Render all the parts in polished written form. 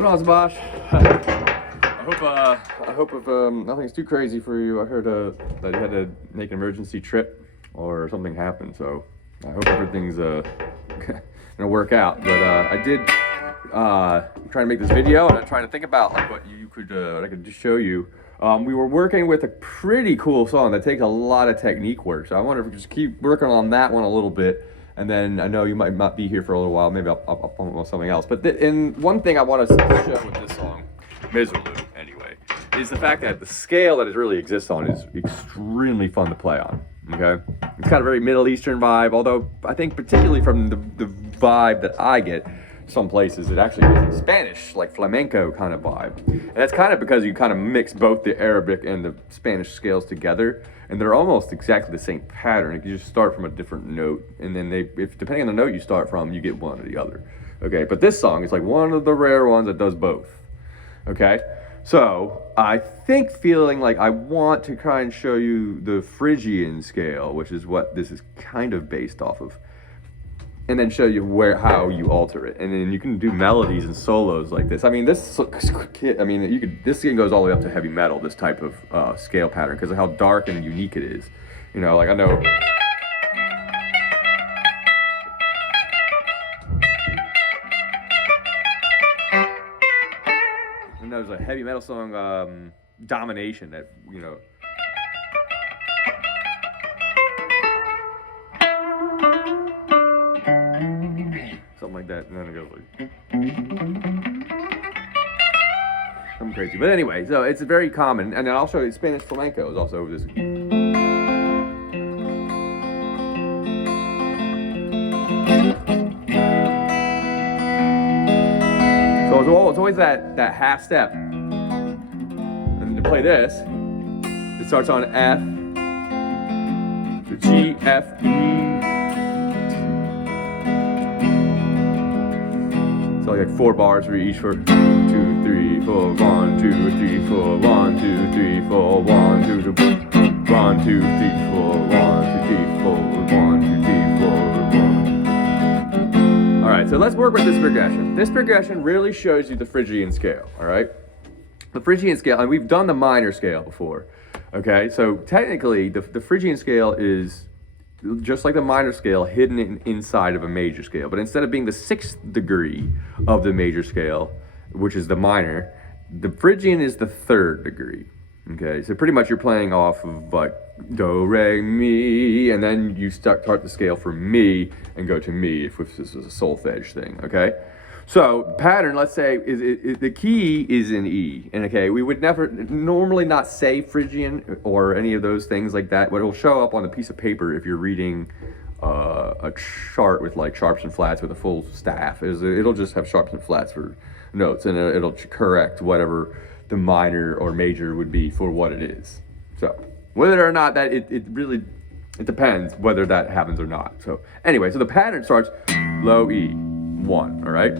What's going on, Subhash? I hope if nothing's too crazy for you. I heard that you had to make an emergency trip or something happened, so I hope everything's gonna work out. But I did try to make this video, and I'm trying to think about like what you could I could just show you. We were working with a pretty cool song that takes a lot of technique work, so I wonder if we could just keep working on that one a little bit. And then I know you might not be here for a little while. Maybe I'll pump on something else. But one thing I want to show with this song, Miserable, anyway, is the fact that the scale that it really exists on is extremely fun to play on. Okay, it's got a very Middle Eastern vibe. Although I think particularly from the vibe that I get, some places it actually is a Spanish, like flamenco kind of vibe. And that's kind of because you kind of mix both the Arabic and the Spanish scales together, and they're almost exactly the same pattern. You just start from a different note, and then if depending on the note you start from, you get one or the other. Okay, but this song is like one of the rare ones that does both. Okay, so I think feeling like I want to try and show you the Phrygian scale, which is what this is kind of based off of, and then show you how you alter it, and then you can do melodies and solos like this. I mean, this thing goes all the way up to heavy metal. This type of scale pattern, because of how dark and unique it is. You know, like I know. And there's a heavy metal song, Domination, that you know. Something like that, and then it goes like something crazy. But anyway, so it's very common, and then I'll show you Spanish flamenco is also this. So it's always that half step, and to play this, it starts on F, so G, F, E. So like 4 bars for each for 1, 2, 3, 4, 1, 2, 3, 4, 1, 2, 3, 4, 1, 2, 1, 2, 3, 4, 1, 2, 3, 4, 1, 2, 3, 4, 1. All right, so let's work with this progression. This progression really shows you the Phrygian scale, all right? The Phrygian scale, and we've done the minor scale before, okay? So technically, the Phrygian scale is just like the minor scale, hidden inside of a major scale. But instead of being the 6th degree of the major scale, which is the minor, the Phrygian is the 3rd degree. Okay, so pretty much you're playing off of like do, re, mi, and then you start the scale from mi and go to mi if this is a solfege thing. Okay, so pattern, let's say, is the key is in E, and okay, we would never normally not say Phrygian or any of those things like that, but it'll show up on a piece of paper if you're reading a chart with like sharps and flats with a full staff. It'll just have sharps and flats for notes, and it'll correct whatever the minor or major would be for what it is. So whether or not that it really depends whether that happens or not. So anyway, so the pattern starts low E 1, all right?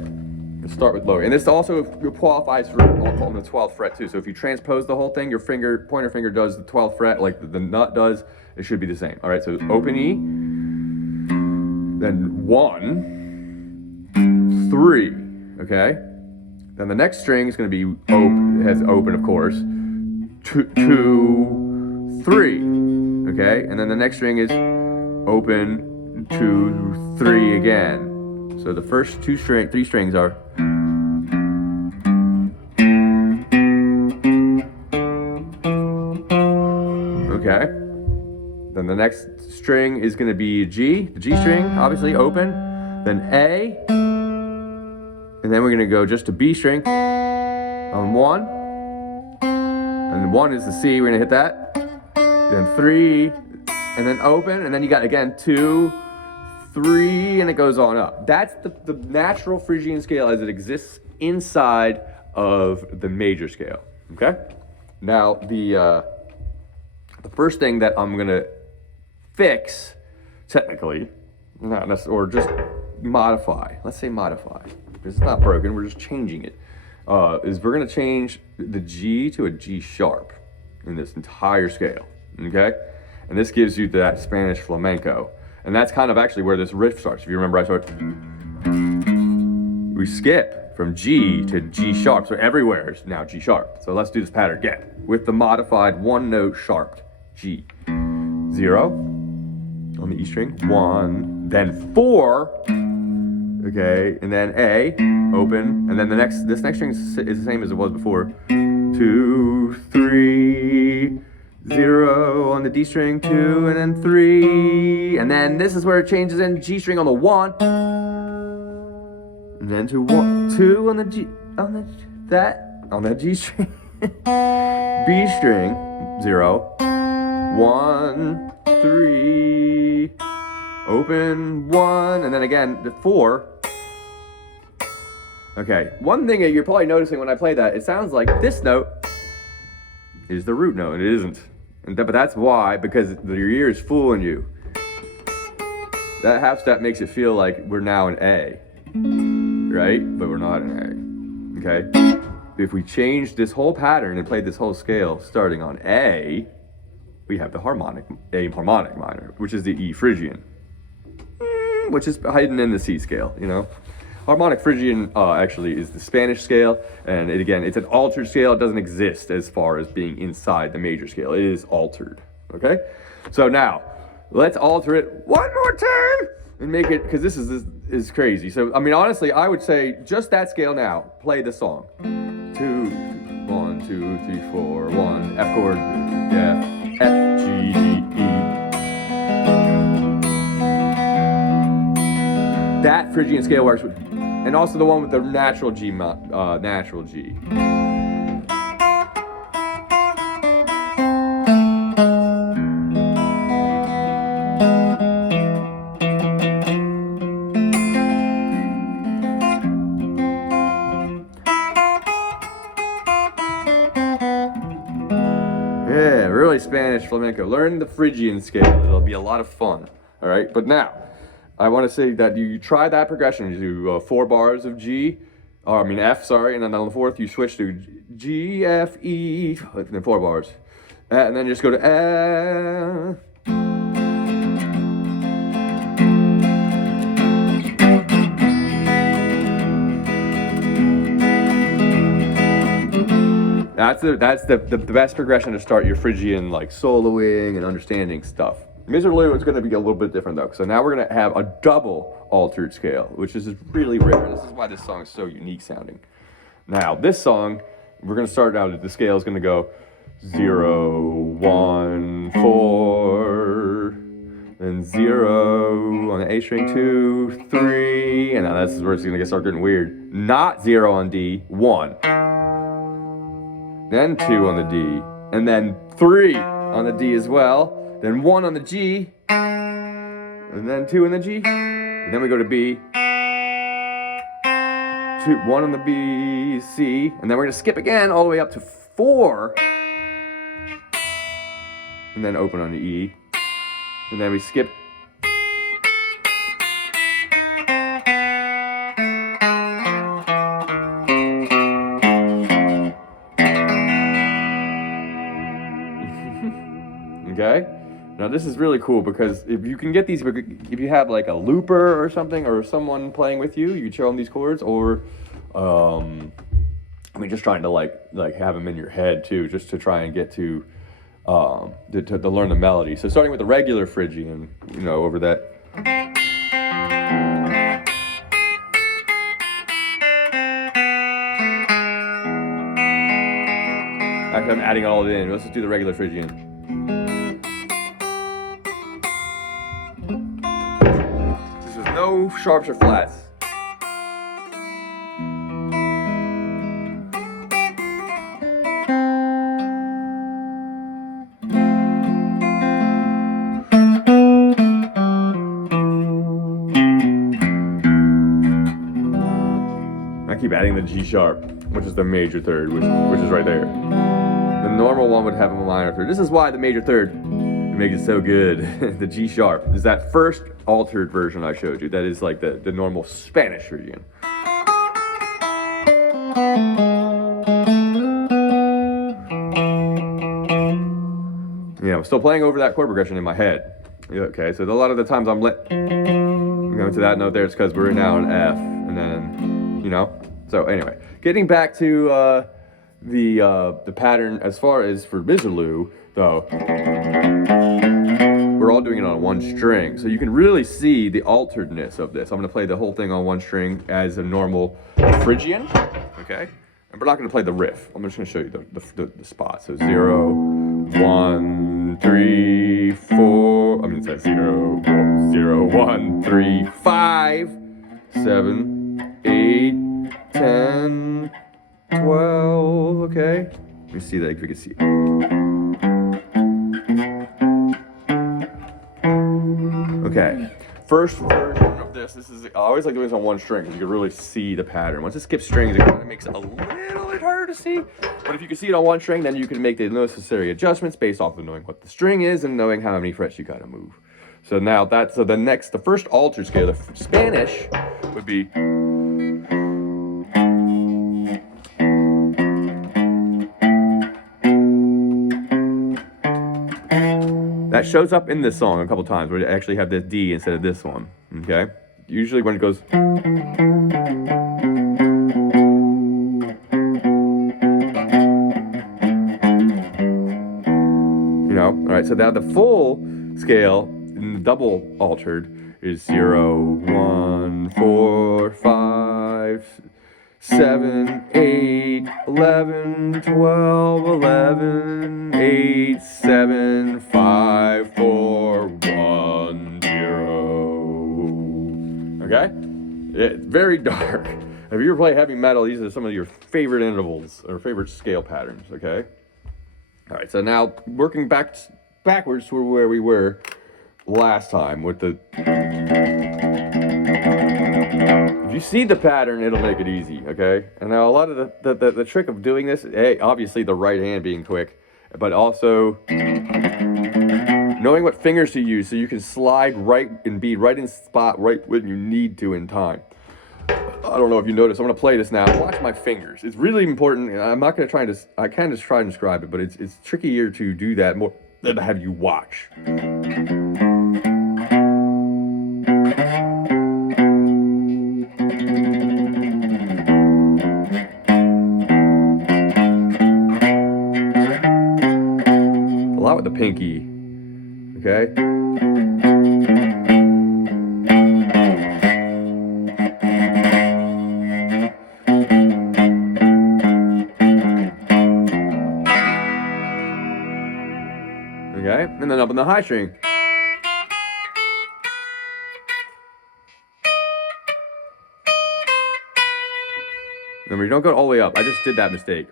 Let's start with low, and this also qualifies for on the 12th fret too. So if you transpose the whole thing, your pointer finger does the 12th fret like the nut does. It should be the same. All right, so open E, then 1, 3, okay? Then the next string is going to be has open, of course. 2, 3, okay? And then the next string is open, 2, 3 again. So the first 3 strings are. Okay. Then the next string is going to be G, the G string, obviously open. Then A. And then we're going to go just to B string on 1. And 1 is the C, we're going to hit that. Then 3, and then open. And then you got, again, 2, 3, and it goes on up. That's the natural Phrygian scale as it exists inside of the major scale, okay? Now, the first thing that I'm going to fix, technically, not necessarily, or just modify, let's say modify, because it's not broken, we're just changing it, is we're going to change the G to a G sharp in this entire scale, okay? And this gives you that Spanish flamenco. And that's kind of actually where this riff starts. If you remember, we skip from G to G sharp. So everywhere is now G sharp. So let's do this pattern again with the modified one note sharped G. 0 on the E string, 1, then 4, okay, and then A, open, and then this next string is the same as it was before. 2, 3, 0 on the D string, 2, and then 3, and then this is where it changes in G string on the 1, and then 2 on the G, on the G string, B string, 0, 1, 3, open, 1, and then again the 4. Okay, one thing that you're probably noticing when I play that, it sounds like this note is the root note, and it isn't. But that's why, because your ear is fooling you. That half step makes it feel like we're now in A, right? But we're not in A, okay? If we change this whole pattern and play this whole scale starting on A, we have the A harmonic minor, which is the E Phrygian, which is hidden in the C scale, you know? Harmonic Phrygian actually is the Spanish scale, and it's an altered scale. It doesn't exist as far as being inside the major scale. It is altered, okay? So now, let's alter it one more time and make it, because this is crazy. So, I mean, honestly, I would say just that scale now. Play the song. 2, 1, 2, 3, 4, 1, F chord, F, G, D, E. That Phrygian scale works with, and also the one with the natural G, natural G. Yeah, really Spanish flamenco. Learn the Phrygian scale. It'll be a lot of fun. All right, but now, I want to say that you try that progression. You do 4 bars of G, F, sorry, and then on the 4th you switch to G, F, E, and then 4 bars. And then just go to F. That's the best progression to start your Phrygian, like soloing and understanding stuff. Miserlou is going to be a little bit different though. So now we're going to have a double altered scale, which is really rare. This is why this song is so unique sounding. Now this song, we're going to start out, the scale is going to go 0, 1, 4, then 0 on the A string, 2, 3, and now this is where it's going to start getting weird. Not 0 on D, 1. Then 2 on the D, and then 3 on the D as well. Then 1 on the G, and then 2 on the G, and then we go to B, 1 on the B, C, and then we're going to skip again all the way up to 4, and then open on the E, and then we skip. Okay? Now this is really cool because if you can get these, if you have like a looper or something, or someone playing with you, you can show them these chords, or just trying to like have them in your head too, just to try and get to learn the melody. So starting with the regular Phrygian, over that. Actually, I'm adding all of it in. Let's just do the regular Phrygian. No sharps or flats. I keep adding the G sharp, which is the major third, which is right there. The normal one would have a minor third. This is why the major third makes it so good. The G sharp is that first altered version I showed you. That is like the normal Spanish Phrygian. Yeah, I'm still playing over that chord progression in my head. Yeah, okay, so a lot of the times I'm going to that note there, it's because we're now in F, and then, So anyway, getting back to the pattern as far as for Bisalou, though, we're all doing it on one string. So you can really see the alteredness of this. I'm going to play the whole thing on one string as a normal Phrygian, okay? And we're not going to play the riff. I'm just going to show you the spot. So 0, 1, 3, 4. I mean, it's 0, 0, 1, 3, 5, 7, 8, 10, 12, okay? Let me see that if we can see it. Okay, first version of this is, I always like doing this on one string because you can really see the pattern. Once it skips strings, it kind of makes it a little bit harder to see. But if you can see it on one string, then you can make the necessary adjustments based off of knowing what the string is and knowing how many frets you kind of move. So now the first altered scale, the Spanish, would be. That shows up in this song a couple times where you actually have this D instead of this one, okay? Usually when it goes... You know, all right, so now the full scale, in the double altered, is 0, 1, 4, 5, 7, 8, 11, 12, 11, 8, 7, 5, 4, 1, 0. Okay? It's very dark. If you ever play heavy metal, these are some of your favorite intervals or favorite scale patterns, okay? All right, so now working backwards to where we were last time with the... If you see the pattern, it'll make it easy, okay? And now a lot of the trick of doing this, obviously the right hand being quick, but also knowing what fingers to use so you can slide right and be right in spot right when you need to in time. I don't know if you noticed, I'm gonna play this now. Watch my fingers. It's really important. I'm not gonna I can just try and describe it, but it's trickier to do that more than to have you watch. A lot with the pinky, okay? Okay, and then up on the high string. Remember, you don't go all the way up. I just did that mistake.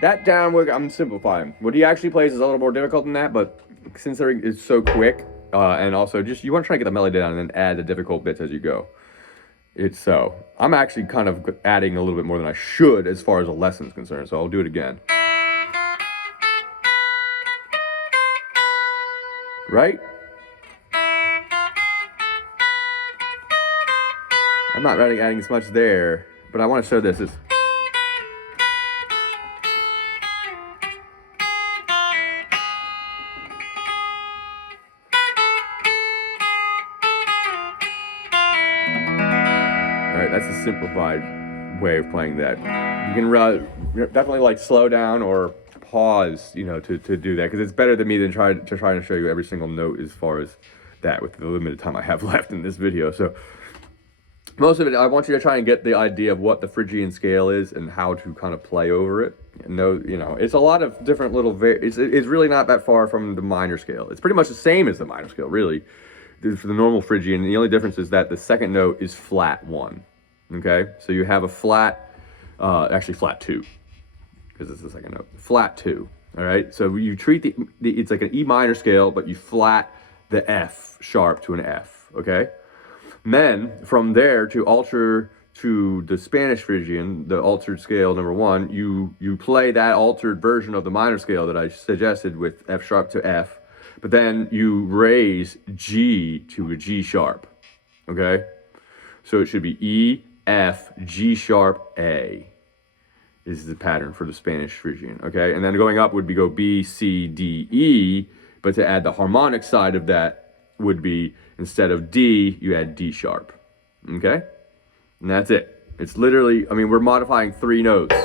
That downward, I'm simplifying. What he actually plays is a little more difficult than that, but considering it's so quick, and also just, you want to try and get the melody down and then add the difficult bits as you go. I'm actually kind of adding a little bit more than I should as far as a lesson is concerned, so I'll do it again. Right? I'm not really adding as much there, but I want to show this. Alright, that's a simplified way of playing that. You can definitely like slow down or pause, you know, to do that, because it's better than me than trying to show you every single note as far as that with the limited time I have left in this video. So most of it, I want you to try and get the idea of what the Phrygian scale is and how to kind of play over it. And know, you know, it's a lot of different little it's really not that far from the minor scale. It's pretty much the same as the minor scale, really. For the normal Phrygian, the only difference is that the second note is flat 1. Okay, so you have a flat, actually flat 2, because it's the second note. Flat 2. All right, so you treat it's like an E minor scale, but you flat the F sharp to an F. Okay, and then from there to alter to the Spanish Phrygian, the altered scale number 1, you play that altered version of the minor scale that I suggested with F sharp to F. But then you raise G to a G sharp, okay? So it should be E, F, G sharp, A. is the pattern for the Spanish Phrygian, okay? And then going up would be go B, C, D, E, but to add the harmonic side of that would be, instead of D, you add D sharp, okay? And that's it. It's literally, I mean, we're modifying 3 notes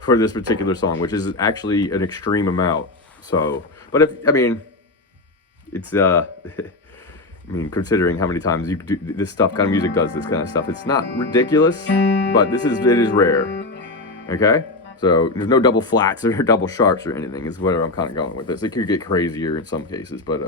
for this particular song, which is actually an extreme amount. So, but if, I mean, it's, I mean, considering how many times you do this stuff, kind of music does this kind of stuff, it's not ridiculous, but it is rare, okay? So there's no double flats or double sharps or anything, is where I'm kind of going with this. It could get crazier in some cases, but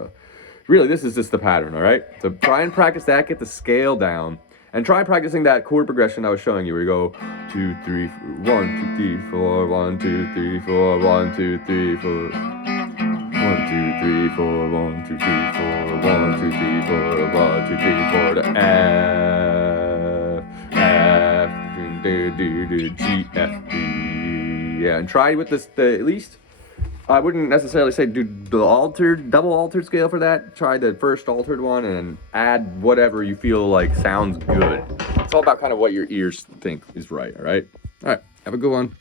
really this is just the pattern, all right? So try and practice that, get the scale down, and try practicing that chord progression I was showing you, where you go 2, 3, 1, 2, 3, 4, 1, 2, 3, 4, 1, 2, 3, 4, 1, 2, 3, 4, 1, 2, 3, 4, 1, 2, 3, 4, 1, 2, 3, 4, to F, D, G, F, D. Yeah, and try with this, at least, I wouldn't necessarily say do the double altered scale for that. Try the first altered one and add whatever you feel like sounds good. It's all about kind of what your ears think is right, all right? All right, have a good one.